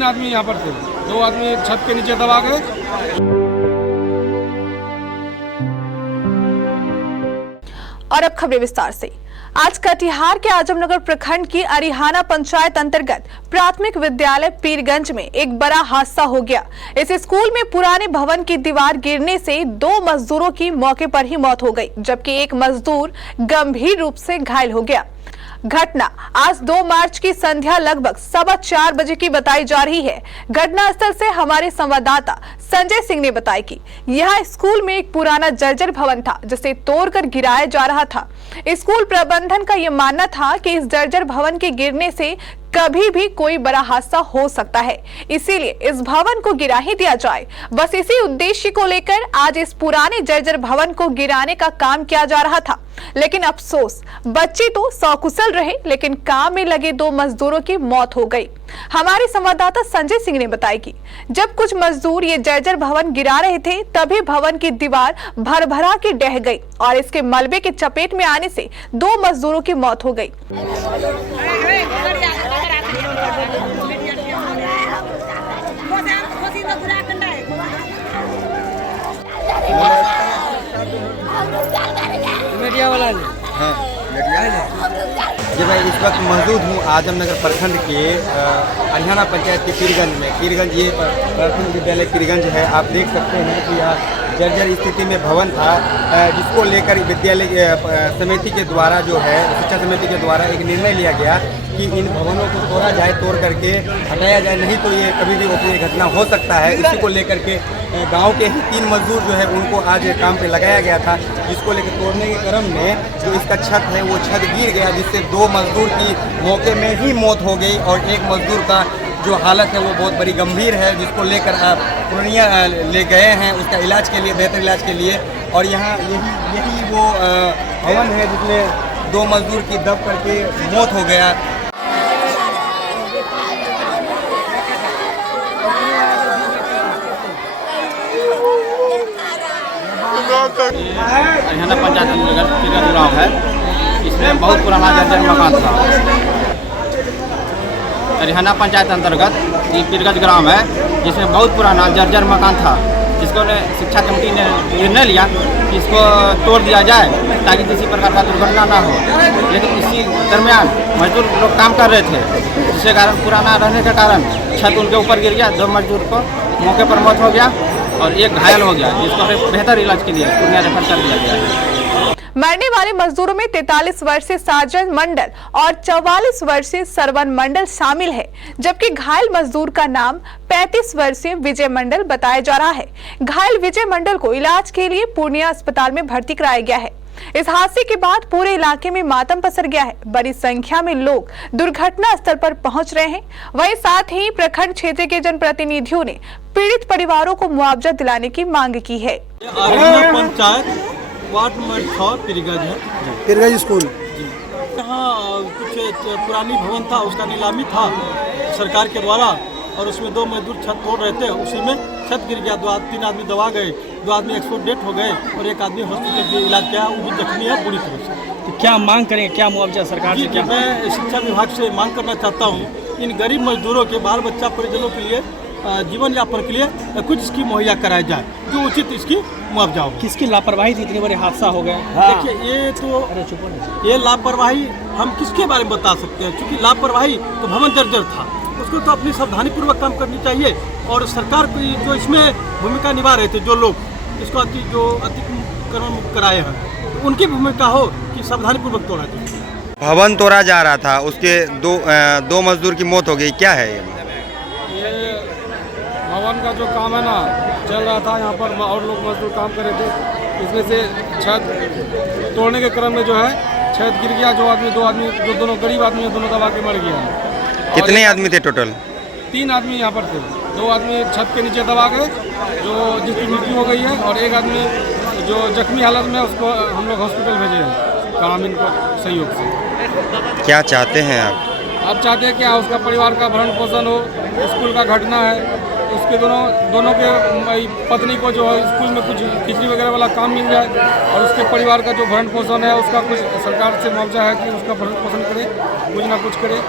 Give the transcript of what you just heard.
3 आदमी यहाँ पर थे, 2 आदमी छत के नीचे दबा गए। और अब खबरें विस्तार से। आज कटिहार के आजमनगर प्रखंड की अरिहाना पंचायत अंतर्गत प्राथमिक विद्यालय पीरगंज में एक बड़ा हादसा हो गया। इस स्कूल में पुराने भवन की दीवार गिरने से 2 मजदूरों की मौके पर ही मौत हो गई, जबकि एक मजदूर गंभीर रूप से घायल हो गया। घटना आज 2 मार्च की संध्या लगभग 4:15 बजे की बताई जा रही है। घटनास्थल से हमारे संवाददाता संजय सिंह ने बताया कि यह स्कूल में एक पुराना जर्जर भवन था, जिसे तोड़कर गिराया जा रहा था। स्कूल प्रबंधन का यह मानना था कि इस जर्जर भवन के गिरने से कभी भी कोई बड़ा हादसा हो सकता है, इसीलिए इस भवन को गिरा ही दिया जाए। बस इसी उद्देश्य को लेकर आज इस पुराने जर्जर भवन को गिराने का काम किया जा रहा था। लेकिन अफसोस, बच्चे तो सकुशल रहे, लेकिन काम में लगे 2 मजदूरों की मौत हो गई। हमारे संवाददाता संजय सिंह ने बताया कि जब कुछ मजदूर ये जर्जर भवन गिरा रहे थे, तभी भवन की दीवार भरभरा के ढह गई और इसके मलबे के चपेट में आने से 2 मजदूरों की मौत हो गई। मीडिया वाला ने जी मैं इस वक्त मौजूद हूँ आजमनगर प्रखंड के अरिहाना पंचायत के पीरगंज में। पीरगंज ये प्राथमिक विद्यालय पीरगंज है। आप देख सकते हैं कि यह जर्जर स्थिति में भवन था, जिसको लेकर विद्यालय समिति के द्वारा जो है शिक्षा समिति के द्वारा एक निर्णय लिया गया कि इन भवनों को तोड़ा जाए, तोड़ करके हटाया जाए, नहीं तो ये कभी भी अप्रिय घटना हो सकता है। इसी को लेकर के गांव के ही 3 मजदूर जो है उनको आज काम पे लगाया गया था, जिसको लेकर तोड़ने के क्रम में जो इसका छत है वो छत गिर गया, जिससे 2 मजदूर की मौके में ही मौत हो गई और एक मजदूर का जो हालत है वो बहुत बड़ी गंभीर है, जिसको लेकर पूर्णिया ले गए हैं उसका इलाज के लिए, बेहतर इलाज के लिए। और यहाँ यही वो भवन है जिसमें 2 मजदूर की दब करके मौत हो गया। अरिहाना पंचायत अंतर्गत पीरगंज गाँव है। इसमें बहुत पुराना जर्जर मकान था। अरिहाना पंचायत अंतर्गत ये पीरगंज ग्राम है, जिसमें बहुत पुराना जर्जर मकान था, जिसको शिक्षा कमेटी ने निर्णय लिया कि इसको तोड़ दिया जाए ताकि किसी प्रकार का दुर्घटना ना हो। लेकिन इसी दरमियान मजदूर लोग काम कर रहे थे, जिसके कारण पुराना रहने के कारण छत उनके ऊपर गिर गया। 2 मजदूर को मौके पर मौत हो गया और एक घायल हो गया, जिसको बेहतर इलाज के लिए पूर्णिया रेफर कर दिया गया है। मरने वाले मजदूरों में 43 वर्षीय साजन मंडल और 44 वर्षीय सरवन मंडल शामिल है, जबकि घायल मजदूर का नाम 35 वर्षीय विजय मंडल बताया जा रहा है। घायल विजय मंडल को इलाज के लिए पूर्णिया अस्पताल में भर्ती कराया गया है। इस हादसे के बाद पूरे इलाके में मातम पसर गया है। बड़ी संख्या में लोग दुर्घटना स्थल पर पहुंच रहे हैं। वहीं साथ ही प्रखंड क्षेत्र के जनप्रतिनिधियों ने पीड़ित परिवारों को मुआवजा दिलाने की मांग की है। पंचायत वार्ड नंबर 6 पीरगंज है, पीरगंज स्कूल। यहाँ कुछ पुरानी भवन था, उसका नीलामी था सरकार के द्वारा, और उसमें 2 मजदूर छत तोड़ रहे थे, उसी में छत गिर गया। 3 आदमी दबा गए, 2 आदमी एक्सपोर्ट डेट हो गए और एक आदमी हॉस्पिटल में इलाज किया, वो भी जख्मी है बुरी तरह से। तो क्या मांग करेंगे, क्या मुआवजा सरकार से? क्या मैं शिक्षा विभाग से मांग करना चाहता हूँ, इन गरीब मजदूरों के बाल बच्चा परिजनों के लिए जीवन यापन के लिए कुछ स्कीम मुहैया कराया जाए जो उचित इसकी मुआवजा हो। किसकी लापरवाही थी, इतने बड़े हादसा हो गया? देखिए ये लापरवाही हम किसके बारे में बता सकते हैं, क्योंकि लापरवाही तो भवन जर्जर था, उसको तो अपनी सावधानीपूर्वक काम करनी चाहिए। और सरकार को जो इसमें भूमिका निभा रहे थे, जो लोग इसको जो अतिक्रमण मुक्त कराए हैं, तो उनकी भूमिका हो कि सावधानीपूर्वक तोड़ा जाए। भवन तोड़ा जा रहा था, उसके 2 मजदूर की मौत हो गई, क्या है ये? भवन का जो काम है ना चल रहा था, यहाँ पर और लोग मजदूर काम कर रहे थे। इसमें से छत तोड़ने के क्रम में जो है छत गिर गया। 2 आदमी जो दोनों गरीब आदमी है, दोनों दबा के मर गया। कितने आदमी थे टोटल? 3 आदमी यहाँ पर थे, 2 आदमी छत के नीचे दबा गए, जिसकी मृत्यु हो गई है, और एक आदमी जो जख्मी हालत में, उसको हम लोग हॉस्पिटल भेजे हैं ग्रामीण को सहयोग से। क्या चाहते हैं आप? अब चाहते हैं क्या, उसका परिवार का भरण पोषण हो। स्कूल का घटना है, उसके दोनों के पत्नी को जो है स्कूल में कुछ खिचड़ी वगैरह वाला काम मिल जाए, और उसके परिवार का जो भरण पोषण है उसका कुछ सरकार से मुआवजा है कि उसका भरण पोषण करे, कुछ ना कुछ करे।